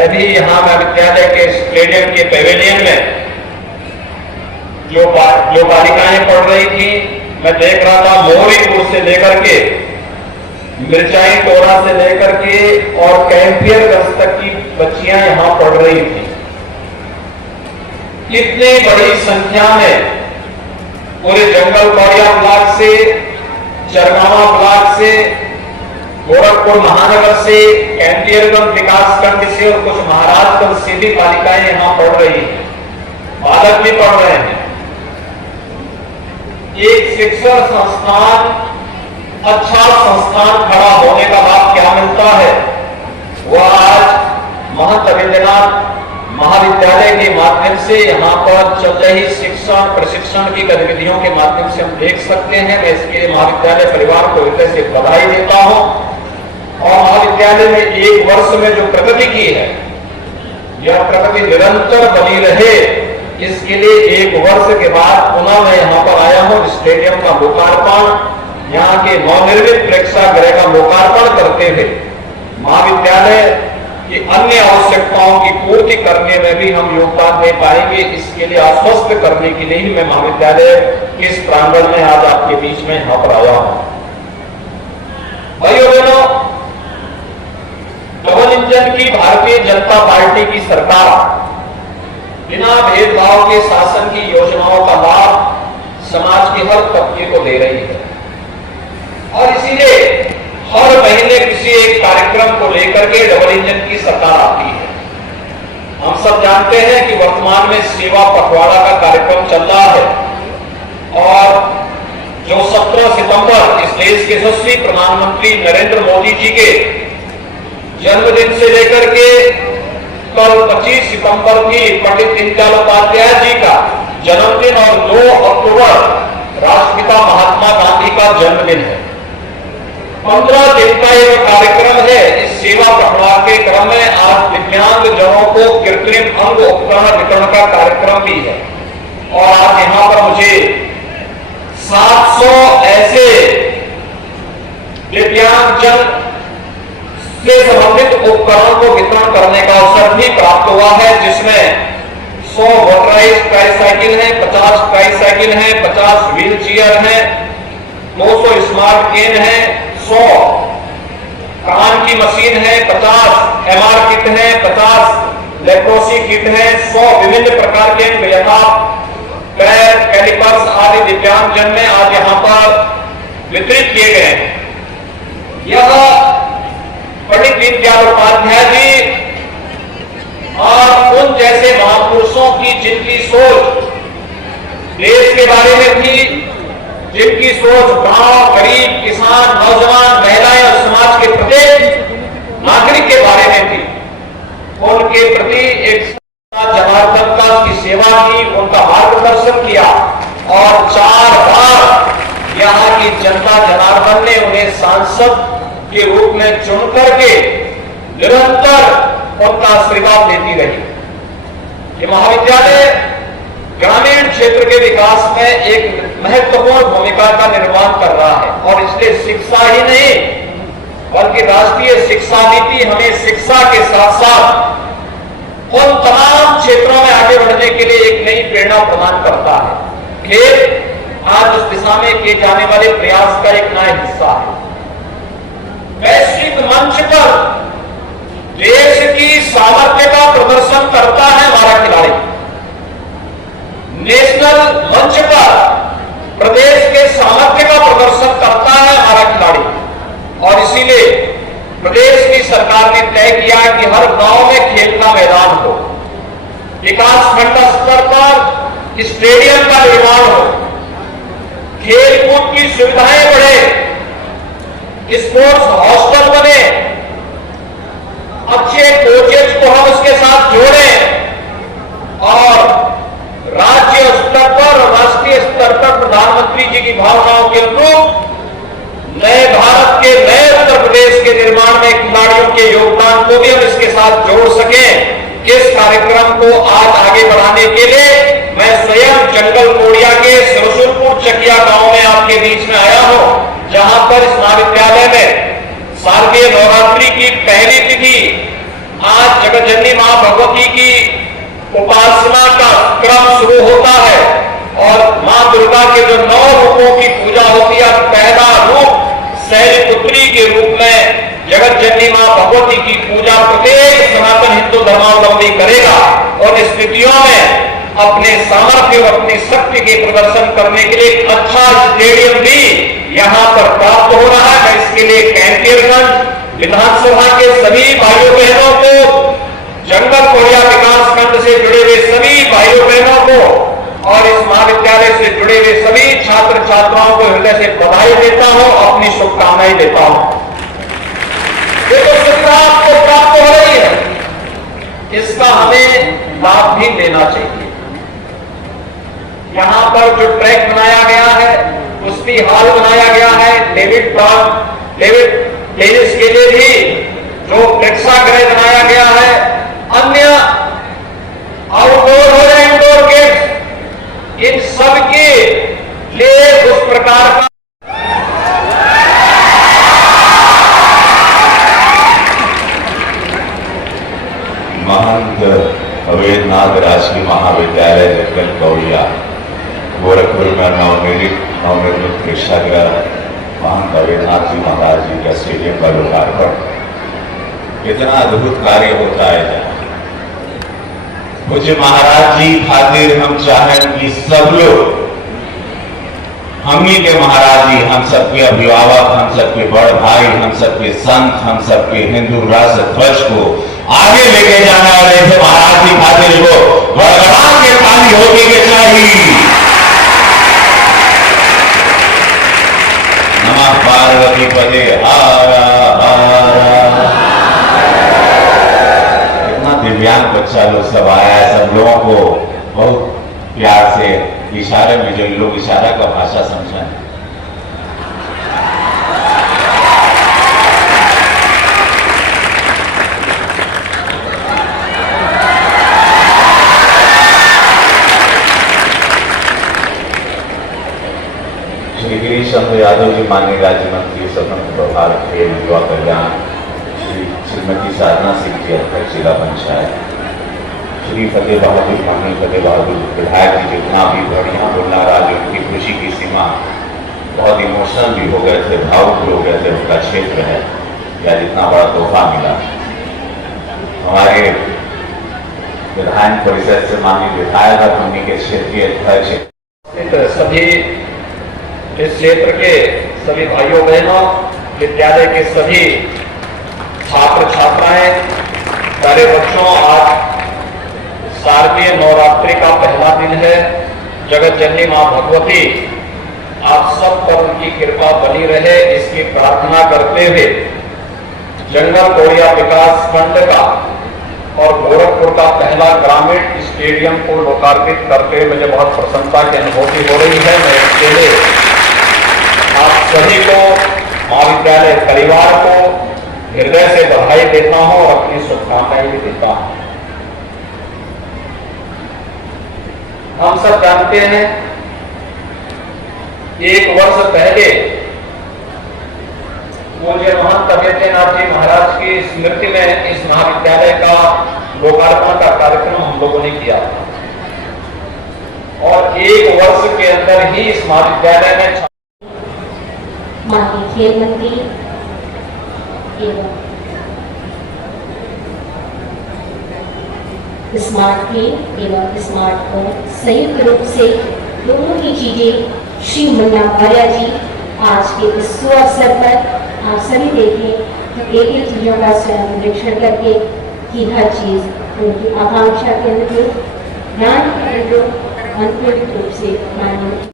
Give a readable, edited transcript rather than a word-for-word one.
मैं भी यहाँ महाविद्यालय के स्टेडियम के पेवेलियन में जो बालिकाएं पढ़ रही थी, मैं देख रहा था मोरीपुर से लेकर के मिर्चाई टोरा से लेकर के और कैंपियरगंज तक की बच्चियां यहां पढ़ रही थी। इतनी बड़ी संख्या में पूरे जंगलकौड़िया ब्लॉक से, चरगावा ब्लॉक से, गोरखपुर महानगर से, कैंपियरगंज विकासखंड से और कुछ महाराजगंज से भी बालिकाएं यहां पढ़ रही हैं, बालक भी पढ़ रहे हैं। एक शिक्षण संस्थान, अच्छा संस्थान खड़ा होने का लाभ क्या मिलता है, वह आज महंत रविंद्रनाथ महाविद्यालय के माध्यम से यहाँ पर चल रही शिक्षण प्रशिक्षण की गतिविधियों के माध्यम से हम देख सकते हैं। मैं इसके लिए महाविद्यालय परिवार को हृदय से बधाई देता हूँ। और महाविद्यालय में एक वर्ष में जो प्रगति की है, यह प्रगति निरंतर बनी रहे, इसके लिए एक वर्ष के बाद पुनः मैं यहाँ पर आया हूँ। स्टेडियम का लोकार्पण, यहाँ के नवनिर्मित प्रेक्षागृह का लोकार्पण करते हुए महाविद्यालय की अन्य आवश्यकताओं की पूर्ति करने में भी हम योगदान दे पाएंगे, इसके लिए आश्वस्त करने के लिए ही मैं महाविद्यालय के इस प्रांगण में आज आपके बीच में यहाँ पर आया हूँ। भाइयों बहनों, डबल इंजन की भारतीय जनता पार्टी की सरकार बिना भेदभाव के शासन की योजनाओं का लाभ समाज के हर तबके को दे रही है और इसीलिए हर महीने किसी एक कार्यक्रम को लेकर के डबल इंजन की सरकार आती है। हम सब जानते हैं कि वर्तमान में सेवा पखवाड़ा का कार्यक्रम चल रहा है और जो 17 सितंबर इस देश के यशस्वी प्रधानमंत्री नरेंद्र मोदी जी के जन्मदिन से लेकर के कल 25 सितंबर की पंडित दीनदयाल उपाध्याय जी का जन्मदिन और 2 अक्टूबर राष्ट्रपिता महात्मा गांधी का जन्मदिन है। 15 दिन का यह कार्यक्रम है। इस सेवा पखवाड़ा के क्रम में आज दिव्यांग जनों को कृत्रिम अंग उपकरण वितरण का कार्यक्रम भी है और आज यहाँ पर मुझे 700 ऐसे दिव्यांग जन से संबंधित उपकरणों को वितरण करने का अवसर भी प्राप्त हुआ है, जिसमें 100 मोटराइज्ड ट्राईसाइकिल है, 50 ट्राईसाइकिल है, 50 व्हील चेयर है, 200 स्मार्ट केन है, 100 कान की मशीन है, 50 MR किट है, 50 लेप्रोसी किट है, 100 विभिन्न प्रकार के यथा पैर कैलिपर्स आदि दिव्यांग जन में आज यहाँ पर वितरित किए गए हैं। यह पंडित दीनदयाल उपाध्याय जी और उन जैसे महापुरुषों की जिनकी सोच देश के बारे में थी, जिनकी सोच गांव, गरीब, किसान, नौजवान, महिलाएं और समाज के प्रत्येक नागरिक के बारे में थी, उनके प्रति एक जनार्दन का की सेवा की, उनका मार्गदर्शन किया और 4 बार यहाँ की जनता जनार्दन ने उन्हें सांसद के रूप में चुन करके निरंतर उनका आशीर्वाद देती रही। ये महाविद्यालय ग्रामीण क्षेत्र के विकास में एक महत्वपूर्ण भूमिका का निर्माण कर रहा है और इसलिए शिक्षा ही नहीं बल्कि राष्ट्रीय शिक्षा नीति हमें शिक्षा के साथ साथ उन तमाम क्षेत्रों में आगे बढ़ने के लिए एक नई प्रेरणा प्रदान करता है। खेल आज उस दिशा में किए जाने वाले प्रयास का एक नया हिस्सा है। वैश्विक मंच पर देश की सामर्थ्य का प्रदर्शन करता है हमारा खिलाड़ी। नेशनल मंच पर प्रदेश के सामर्थ्य का प्रदर्शन करता है हमारा खिलाड़ी और इसीलिए प्रदेश की सरकार ने तय किया कि हर गांव में खेल का मैदान हो, विकास खंड स्तर पर स्टेडियम का निर्माण हो, खेल कूद की सुविधाएं बढ़े, स्पोर्ट्स हॉस्टल बने, अच्छे कोचेज को हम उसके साथ जोड़ें और राज्य स्तर पर और राष्ट्रीय स्तर पर प्रधानमंत्री जी की भावनाओं के अनुरूप नए भारत के नए उत्तर प्रदेश के निर्माण में खिलाड़ियों के योगदान को भी हम इसके साथ जोड़ सकें। इस कार्यक्रम को आज आगे बढ़ाने के लिए मैं स्वयं जंगलकौड़िया के सरसुरपुर चकिया गांव में आपके बीच में आया हूं, जहां पर इस महाविद्यालय में शारदीय नवरात्रि की पहली तिथि आज जगतजननी मां भगवती की उपासना का क्रम शुरू होता है और मां दुर्गा के जो 9 रूपों की पूजा होती है, पहला रूप शैलपुत्री के रूप में जगतजननी मां भगवती की पूजा प्रत्येक सनातन हिंदू धर्मावलंबी करेगा और इस स्थितियों में अपने सामर्थ्य और अपनी शक्ति के प्रदर्शन करने के लिए एक अच्छा स्टेडियम भी यहां पर प्राप्त हो रहा है। मैं इसके लिए कैंटीरगंज विधानसभा के सभी भाइयों बहनों को, जंगल कोरिया विकास खंड से जुड़े हुए सभी भाइयों बहनों को और इस महाविद्यालय से जुड़े हुए सभी छात्र छात्राओं को हृदय से बधाई देता हूं, अपनी शुभकामनाएं देता हूं। ये तो सुविधा आपको प्राप्त हो रही है, इसका हमें लाभ भी लेना चाहिए। यहां पर जो ट्रैक बनाया गया है, कुश्ती हॉल बनाया गया है, डेविड टेनिस के लिए भी जो प्रेक्षागृह बनाया गया है, अन्य आउटडोर और इंडोर गेम्स, इन सब के लिए उस प्रकार का महंत अवेदनाथ राजकीय महाविद्यालय जंगल कौड़िया गोरखपुर में नवनिर्मित प्रेक्षागृह महंत अवेदनाथ जी महाराज जी का स्टेडियम का लोकार्पण, कितना अद्भुत कार्य होता है। पूज्य महाराज जी खातिर हम चाहें कि सब लोग, हमनी के महाराज जी, हम सबके अभिभावक, हम सबके बड़ भाई, हम सबके संत, हम सबके हिंदू राष्ट्र ध्वज को आगे लेके जाना है। ऐसे महाराज जी खातिर को गड़गड़ा के ताली होने के चाहिए। नमः पार्वती पते हारा हारा। इतना दिव्यांग बच्चा लोग सब आया है, सब लोगों को बहुत प्यार से इशारे में, जो लोग इशारा का भाषा समझें, श्री गिरीश चंद्र यादव जी माननीय राज्य मंत्री स्वतंत्र प्रभार खेल युवा कल्याण, श्रीमती साधना सिंह जी अध्यक्ष जिला पंचायत, श्री फतेह बहादुर माननीय फतेह बहादुर विधायक जी, जितना भी बढ़िया बोलना रहा, जो उनकी खुशी की सीमा, बहुत इमोशनल भी हो गए थे, भावुक हो गए थे। उनका क्षेत्र है या जितना बड़ा तोहफा मिला हमारे विधान परिषद से माननीय विधायक और उन्हीं के क्षेत्रीय अध्यक्ष, सभी इस क्षेत्र के सभी भाइयों बहनों, विद्यालय के सभी छात्र छात्राएं, प्यारे बच्चों, आज शारदीय नवरात्रि का पहला दिन है। जगतजननी मां भगवती आप सब पर उनकी कृपा बनी रहे, इसकी प्रार्थना करते हुए जंगल कोरिया विकास खंड का और गोरखपुर का पहला ग्रामीण स्टेडियम को लोकार्पित करते हुए मुझे बहुत प्रसन्नता की अनुभूति हो रही है। मैं इसके लिए आप सभी को, महाविद्यालय परिवार को हृदय से बधाई देता हूं और अपनी शुभकामनाएं भी देता हूं। हम सब जानते हैं, एक वर्ष पहले पूज्य महंत अवेद्यनाथ जी महाराज की स्मृति में इस महाविद्यालय का लोकार्पण का कार्यक्रम हम लोगों ने किया और एक वर्ष के अंदर ही इस महाविद्यालय में माननीय खेल मंत्री एवं स्मार्ट क्लीन एवं स्मार्ट होम संयुक्त रूप से दोनों ही चीजें श्री मुन्ना भारिया जी आज के इस सुअवसर पर आप सभी देखें तो एक चीजों का स्वयं निरीक्षण करके कि हर चीज उनकी आकांक्षा के अनुरूप ध्यान के अनुरूप अंतरिक रूप से माननीय